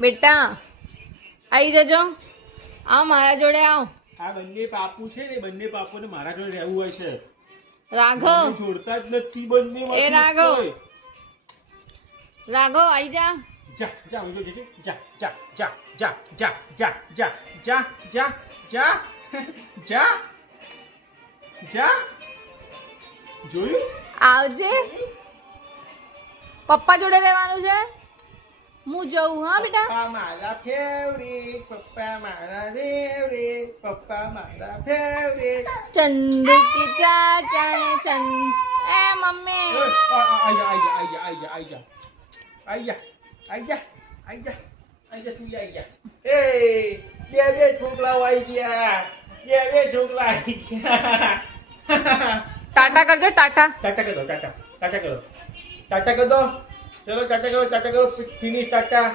બેટા આવી જજો, આવ મારા જોડે આવ. આ બંને પાપુ છે ને, બંને પાપુને મારા જોડે રહેવું હોય છે. રાઘવ બંને છોડતા જ નથી બંને. એ રાઘવ. રાઘવ આવી જા. જા જા ઉજો જજે. જા જા જા જા જા જા જા જા જા જા જા જા. જોયું? આવજે. પપ્પા જોડે રહેવાનું છે. હું જઉં. હા બેટા. પપ્પા મારા ફેવરેટ, પપ્પા મારા ફેવરેટ, પપ્પા મારા ફેવરેટ. ચંદુકી ચાચા ને ચંદ એ મમ્મી. આઈ જા તું આઈ જા. એ બે છોકરાઓ આઈ ગયા. બે છોકરા આઈ ગયા. ટાટા કરજો. ટાટા. ટાટા કરો, ટાટા કરો. ચલો ટાટા કરો. ફિનિશ ટાટા.